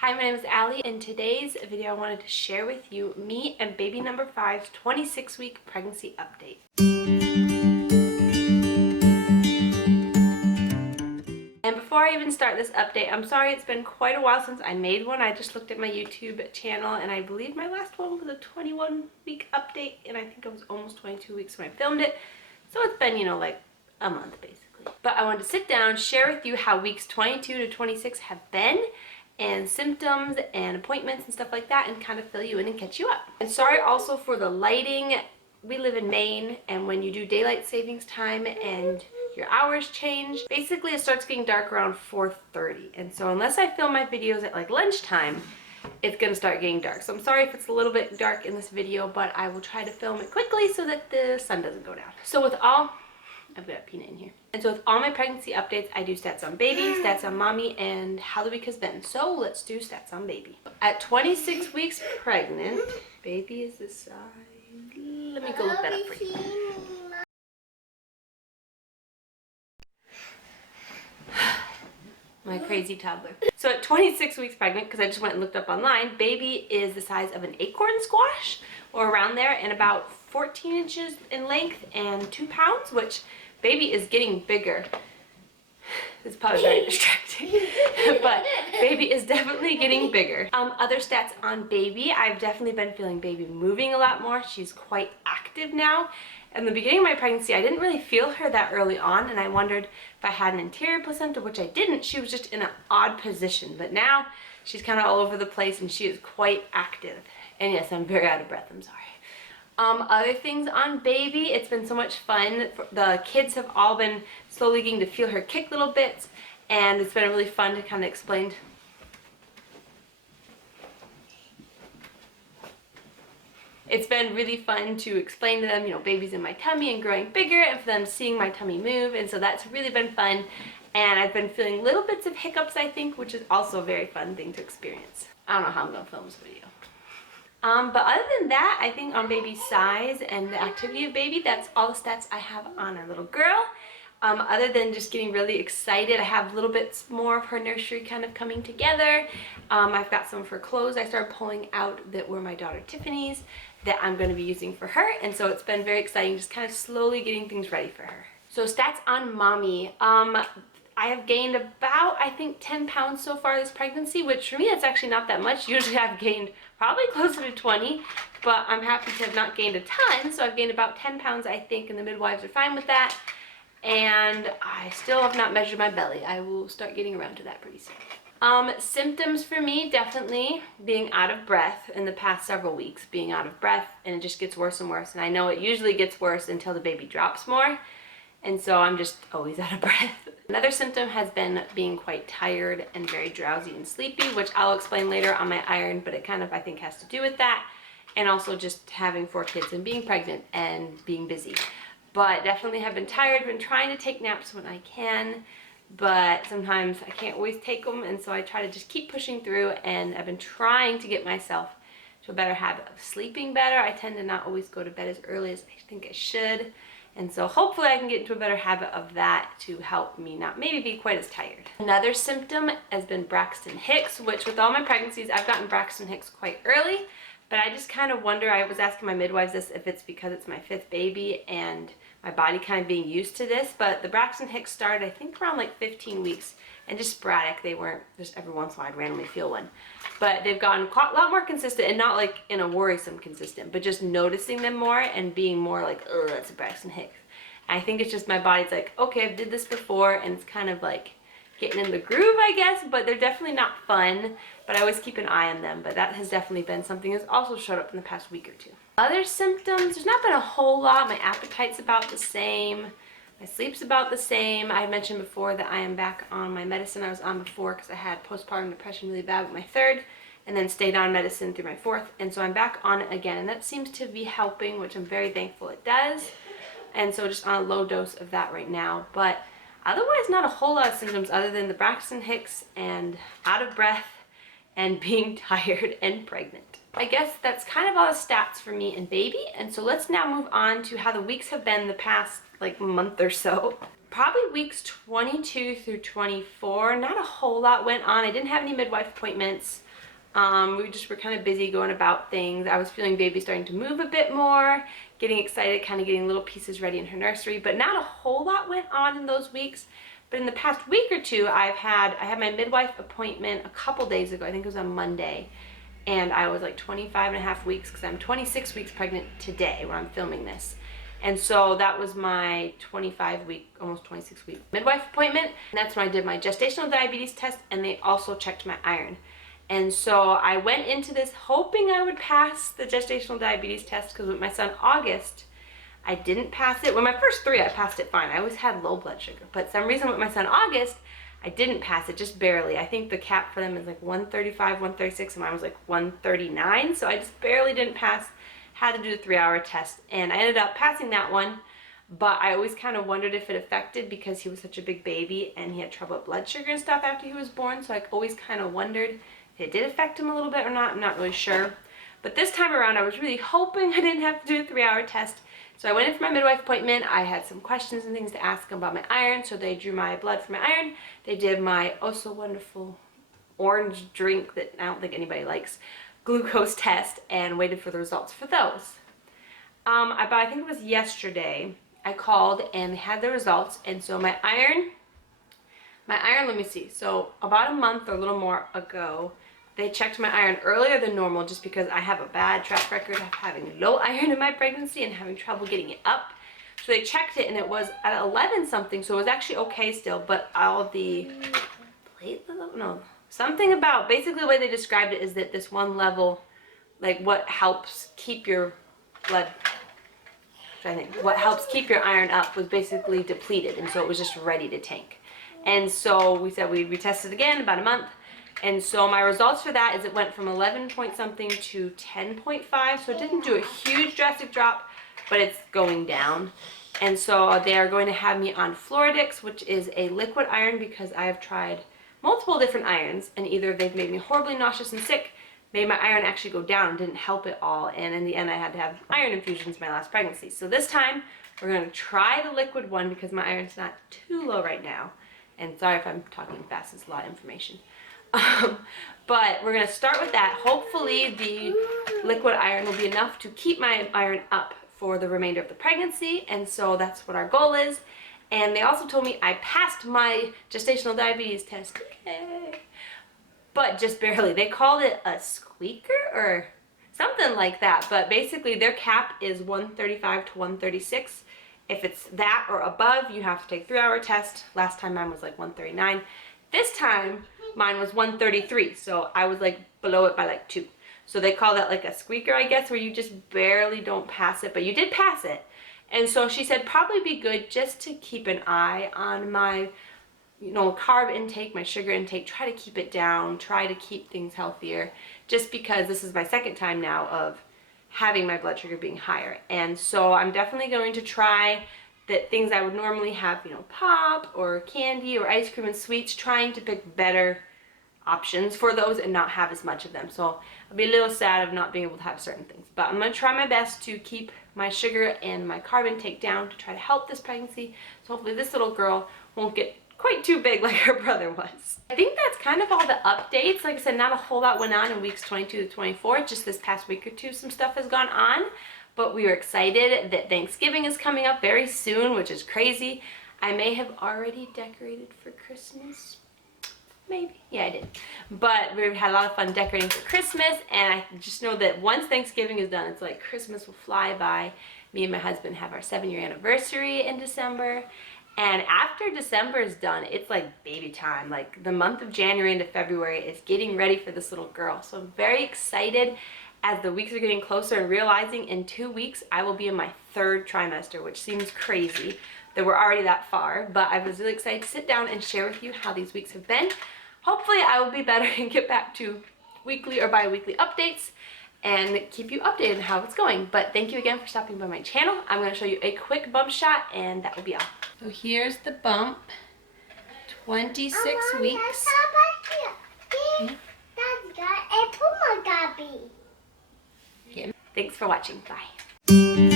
Hi, my name is Allie. In today's video, I wanted to share with you me and baby number 5's 26-week pregnancy update. And before I even start this update, I'm sorry it's been quite a while since I made one. I just looked at my YouTube channel and I believe my last one was a 21-week update, and I think it was almost 22 weeks when I filmed it. So it's been, like a month basically. But I wanted to sit down, share with you how weeks 22 to 26 have been, and symptoms and appointments and stuff like that, and kind of fill you in and catch you up. And sorry also for the lighting. We live in Maine, and when you do daylight savings time and your hours change, basically it starts getting dark around 4:30. And so unless I film my videos at like lunchtime, it's gonna start getting dark. So I'm sorry if it's a little bit dark in this video, but I will try to film it quickly so that the sun doesn't go down. So with all, I've got peanut in here. And so with all my pregnancy updates, I do stats on baby, stats on mommy, and how the week has been. So let's do stats on baby. At 26 weeks pregnant, baby is this size. Let me go look that up for you. My crazy toddler. So at 26 weeks pregnant, because I just went and looked up online, baby is the size of an acorn squash or around there, and about 14 inches in length and 2 pounds, which baby is getting bigger. It's probably very distracting, but baby is definitely getting bigger. Other stats on baby, I've definitely been feeling baby moving a lot more. She's quite active now. In the beginning of my pregnancy, I didn't really feel her that early on, and I wondered if I had an anterior placenta, which I didn't. She was just in an odd position, but now she's kind of all over the place and she is quite active. And yes, I'm very out of breath, I'm sorry. Other things on baby, it's been so much fun. The kids have all been slowly getting to feel her kick little bits, and it's been really fun to kind of explain. It's been really fun to explain to them, baby's in my tummy and growing bigger, and for them seeing my tummy move, and so that's really been fun. And I've been feeling little bits of hiccups, I think, which is also a very fun thing to experience. I don't know how I'm gonna film this video. But other than that, I think on baby's size and the activity of baby, that's all the stats I have on our little girl. Other than just getting really excited, I have little bits more of her nursery kind of coming together. I've got some of her clothes I started pulling out that were my daughter Tiffany's that I'm going to be using for her, and so it's been very exciting just kind of slowly getting things ready for her. So stats on mommy. I have gained about, I think, 10 pounds so far this pregnancy, which for me, it's actually not that much. Usually I've gained probably closer to 20, but I'm happy to have not gained a ton. So I've gained about 10 pounds, I think, and the midwives are fine with that. And I still have not measured my belly. I will start getting around to that pretty soon. Symptoms for me, definitely being out of breath in the past several weeks, being out of breath, and it just gets worse and worse. And I know it usually gets worse until the baby drops more. And so I'm just always out of breath. Another symptom has been being quite tired and very drowsy and sleepy, which I'll explain later on my iron, but it kind of, I think, has to do with that. And also just having 4 kids and being pregnant and being busy. But definitely have been tired, been trying to take naps when I can, but sometimes I can't always take them, and so I try to just keep pushing through, and I've been trying to get myself to a better habit of sleeping better. I tend to not always go to bed as early as I think I should. And so hopefully I can get into a better habit of that to help me not maybe be quite as tired. Another symptom has been Braxton Hicks, which with all my pregnancies, I've gotten Braxton Hicks quite early, but I just kind of wonder, I was asking my midwives this, if it's because it's my 5th baby and my body kind of being used to this, but the Braxton Hicks started, I think, around like 15 weeks, and just sporadic. They weren't just every once in a while I'd randomly feel one. But they've gotten quite a lot more consistent, and not like in a worrisome consistent, but just noticing them more and being more like, oh, that's a Braxton Hicks. I think it's just my body's like, okay, I've did this before, and it's kind of like getting in the groove, I guess, but they're definitely not fun, but I always keep an eye on them. But that has definitely been something that's also showed up in the past week or two. Other symptoms, there's not been a whole lot. My appetite's about the same. My sleep's about the same. I mentioned before that I am back on my medicine I was on before because I had postpartum depression really bad with my 3rd, and then stayed on medicine through my 4th, and so I'm back on it again, and that seems to be helping, which I'm very thankful it does. And so just on a low dose of that right now, but otherwise not a whole lot of symptoms other than the Braxton Hicks and out of breath and being tired and pregnant. I guess that's kind of all the stats for me and baby, and so let's now move on to how the weeks have been the past like month or so. Probably weeks 22 through 24, not a whole lot went on. I didn't have any midwife appointments. We just were kind of busy going about things. I was feeling baby starting to move a bit more, getting excited, kind of getting little pieces ready in her nursery, but not a whole lot went on in those weeks. But in the past week or two, I had my midwife appointment a couple days ago. I think it was on Monday. And I was like 25 and a half weeks because I'm 26 weeks pregnant today when I'm filming this. And so that was my 25 week, almost 26 week midwife appointment. And that's when I did my gestational diabetes test, and they also checked my iron. And so I went into this hoping I would pass the gestational diabetes test, because with my son August, I didn't pass it. Well, my first 3, I passed it fine. I always had low blood sugar. But some reason with my son August, I didn't pass it, just barely. I think the cap for them is like 135, 136, and mine was like 139. So I just barely didn't pass. Had to do the 3-hour test, and I ended up passing that one. But I always kind of wondered if it affected, because he was such a big baby and he had trouble with blood sugar and stuff after he was born. So I always kind of wondered if it did affect him a little bit or not. I'm not really sure. But this time around, I was really hoping I didn't have to do a 3-hour test. So I went in for my midwife appointment. I had some questions and things to ask them about my iron. So they drew my blood for my iron. They did my oh so wonderful orange drink that I don't think anybody likes, glucose test, and waited for the results for those. But I think it was yesterday I called and they had the results. And so my iron, let me see. So about a month or a little more ago, they checked my iron earlier than normal, just because I have a bad track record of having low iron in my pregnancy and having trouble getting it up. So they checked it and it was at 11 something, so it was actually okay still, but all the something about, basically the way they described it is that this one level, like what helps keep your blood, what helps keep your iron up, was basically depleted, and so it was just ready to tank. And so we said we'd retest it again about a month. And so my results for that is it went from 11 point something to 10.5. So it didn't do a huge drastic drop, but it's going down. And so they are going to have me on Floradix, which is a liquid iron, because I have tried multiple different irons, and either they've made me horribly nauseous and sick, made my iron actually go down, and didn't help at all. And in the end, I had to have iron infusions my last pregnancy. So this time we're going to try the liquid one, because my iron's not too low right now. And sorry if I'm talking fast, it's a lot of information. But we're going to start with that. Hopefully the liquid iron will be enough to keep my iron up for the remainder of the pregnancy, and so that's what our goal is. And they also told me I passed my gestational diabetes test. Yay. But just barely. They called it a squeaker or something like that, but basically their cap is 135 to 136. If it's that or above, you have to take a 3-hour test. Last time mine was like 139. This time mine was 133, so I was like below it by like 2. So they call that like a squeaker, I guess, where you just barely don't pass it, but you did pass it. And so she said probably be good just to keep an eye on my, carb intake, my sugar intake, try to keep it down, try to keep things healthier, just because this is my second time now of having my blood sugar being higher. And so I'm definitely going to try that things I would normally have, pop or candy or ice cream and sweets, trying to pick better options for those and not have as much of them. So I'll be a little sad of not being able to have certain things, but I'm going to try my best to keep my sugar and my carb intake down to try to help this pregnancy. So hopefully this little girl won't get quite too big like her brother was. I think that's kind of all the updates. Like I said, not a whole lot went on in weeks 22 to 24. Just this past week or two, some stuff has gone on. But we are excited that Thanksgiving is coming up very soon, which is crazy. I may have already decorated for Christmas. Maybe. Yeah, I did. But we've had a lot of fun decorating for Christmas, and I just know that once Thanksgiving is done, it's like Christmas will fly by. Me and my husband have our 7-year anniversary in December. And after December is done, it's like baby time. Like the month of January into February is getting ready for this little girl. So I'm very excited as the weeks are getting closer and realizing in 2 weeks I will be in my 3rd trimester, which seems crazy that we're already that far. But I was really excited to sit down and share with you how these weeks have been. Hopefully I will be better and get back to weekly or bi-weekly updates and keep you updated on how it's going. But thank you again for stopping by my channel. I'm going to show you a quick bump shot, and that will be all. So here's the bump, 26 weeks. Okay. Thanks for watching. Bye.